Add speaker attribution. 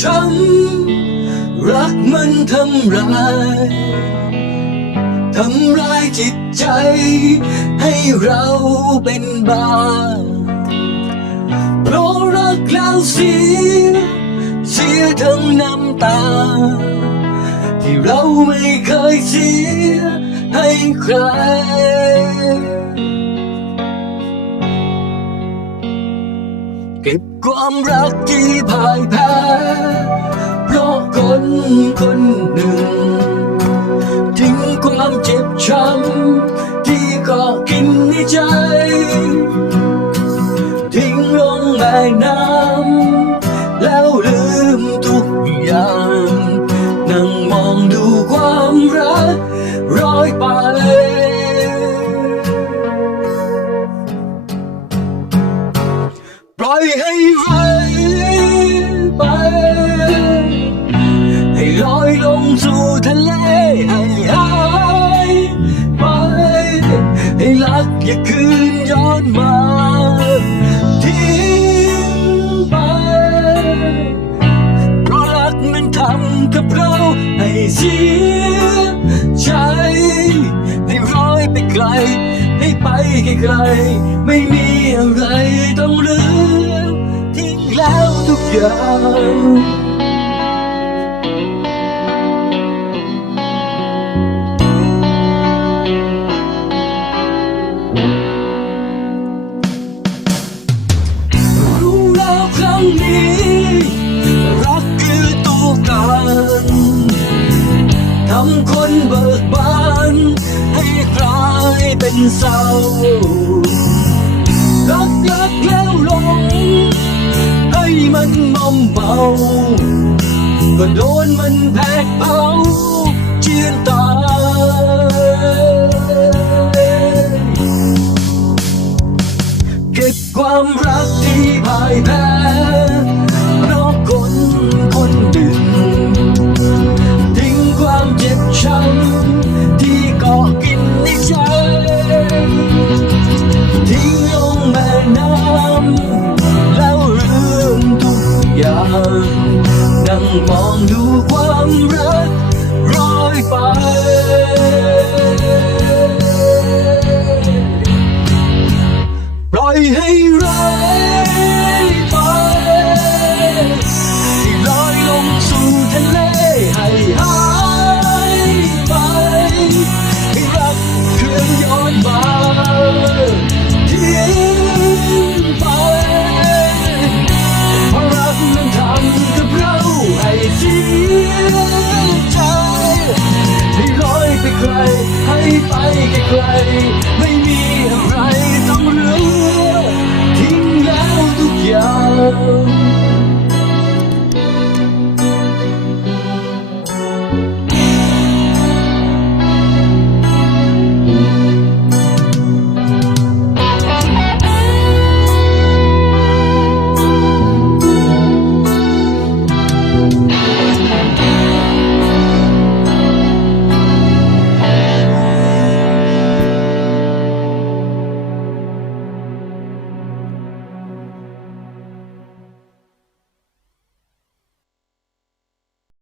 Speaker 1: ช้ำรักมันทำร้ายทำร้ายจิตใจ ให้เราเป็นบ้าเพราะรักแล้วเสีย เสียทั้งน้ำตา ที่เราไม่เคยเสียให้ใคร เก็บความรักที่พ่ายแพ้ เพราะคนคนหนึ่ง ทิ้งความเจ็บช้ำที่ก็กินในใจ ทิ้งลงแม่น้ำแล้วลืมทุกอย่าง นั่งมองดูความรักร้อยไปป สู่ทะเลให้หายไป ให้รักอย่าคืนย้อนมาทิ้งไป เพราะรักมันทำกับเราให้เสียใจ ให้ร้อยไปไกล ให้ไปไกล ไม่มีอะไรต้องลือทิ้งแล้วทุกอย่าง เศร้ารักรักแล้วลง ให้มันมอมเมาก็โดนมันแผดเผาเจียนตายเก็บความรักที่พ่ายแพ้ มทุกอย่างนั่งมองดูความรั ไกลไม่มีอะไรต้องรู้ทิ้งแล้วทุกอย่าง